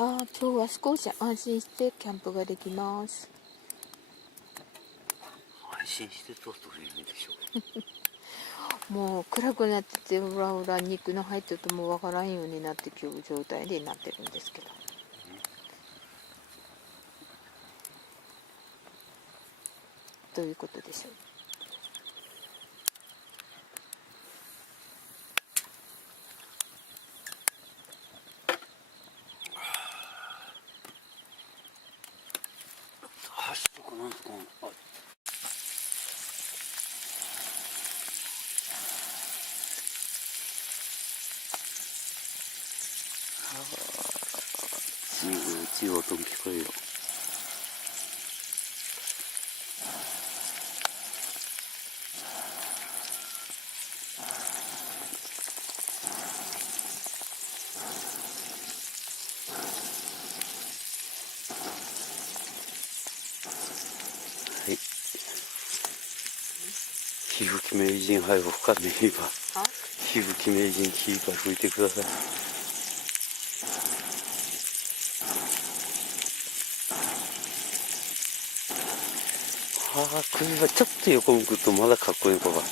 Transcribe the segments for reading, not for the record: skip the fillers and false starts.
ああ、今日は少し安心してキャンプができます。安心してという意味でしょう。もう暗くなってて、裏裏肉の入ってるともうわからんようになってきる状態でなってるんですけど。どういうことでしょう。箸とかなんとかちい音聞こえるよ。はい。火吹き名人杯を吹かねえば、火吹き名人火ば吹いてください。ああ、首はちょっと横向くとまだかっこいい子が。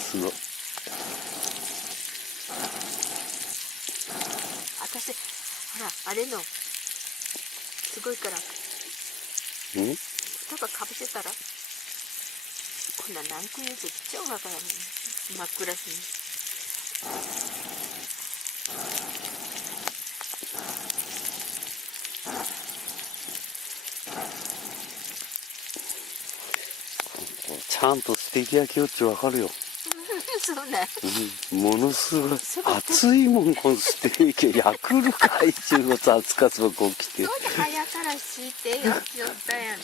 すごい。私、ほら、あれの、すごいから。とかかぶせたら、こんな何個言うと超わからん。真っ暗しに。ちゃんとステーキ焼きよっちわかるよ。そうね。ものすごい熱いもん、このステーキ焼くるかいちゅうのと熱かつばこう来て。そうで早から敷いてやっちゃったやん。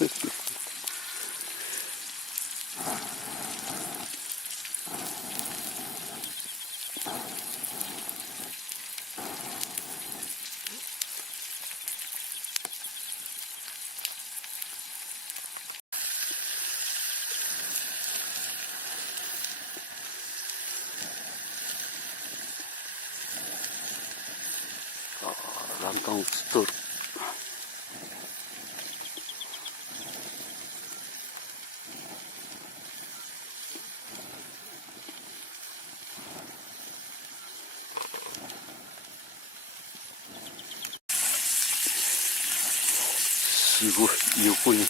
ランタン映っとる。すごい横に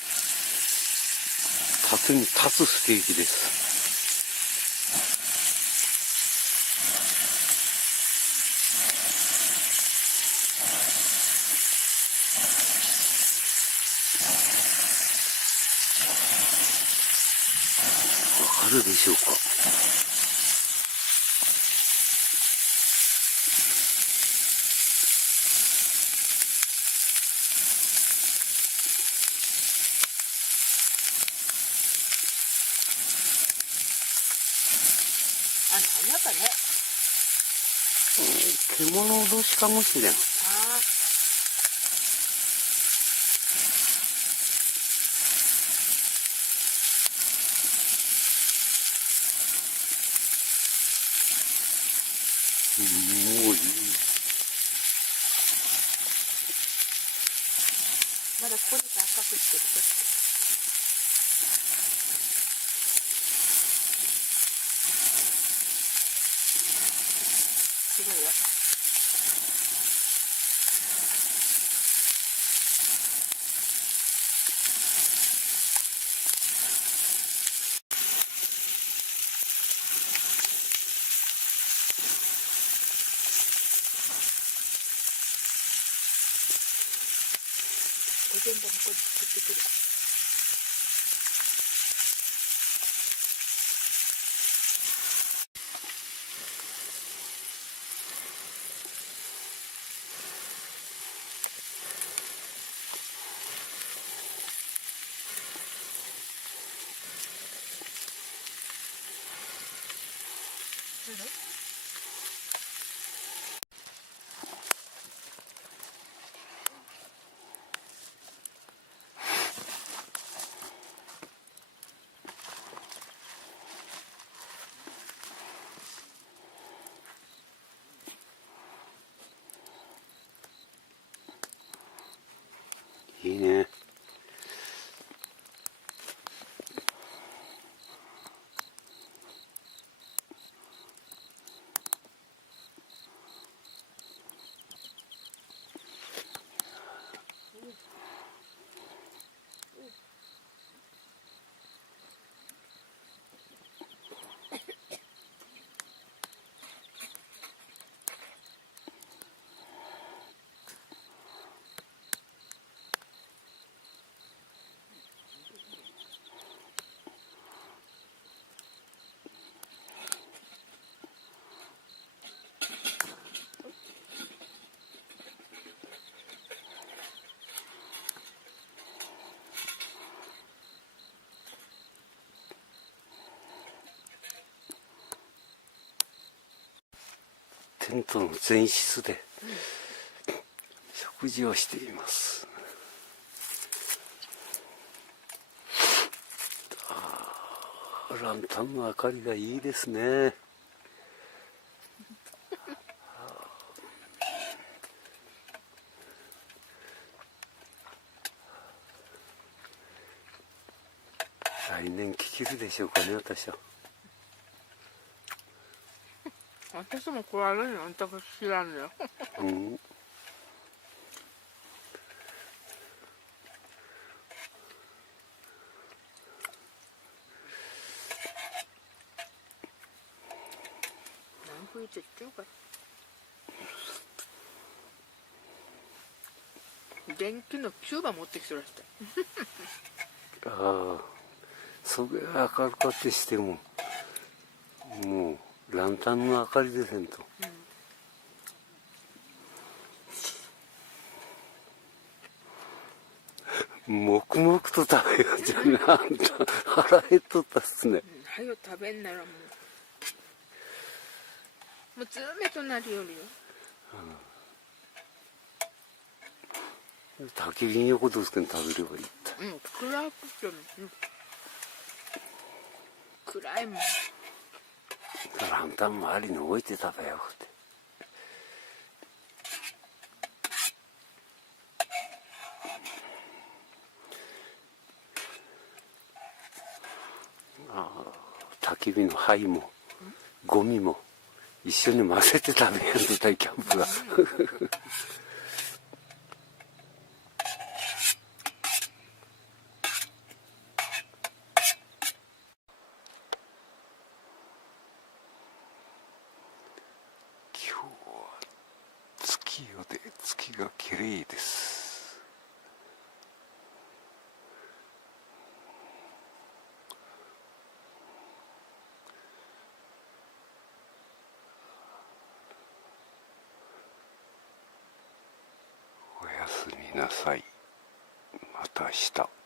縦に立つステーキです。わかるでしょうか。あ、なんやかね。獣年かもしれん。もういい。まだここに赤くしてる。すごいよ。おでんでもこれ作ってくる。テントの前室で食事をしています。ランタンの明かりがいいですね。来年聞けるでしょうかね、私は。私もこれあるのあんたが知らんのよ。うん。何分いつ言ってるか。電気のキューバ持ってきてらした。ああ、それが明るかってしても、もうランタンの明かりでせんと。黙々と食べようじゃねあんた腹減っとったっすね。はよ食べんならもうずめとなるよりよ。焚き火に横どうすけん食べればいいって。暗くても、暗いもん。ランタン周りに置いて食べようって。焚き火の灰もゴミも一緒に混ぜて食べようとたいキャンプが。今日は月夜で月が綺麗です。おやすみなさい。また明日。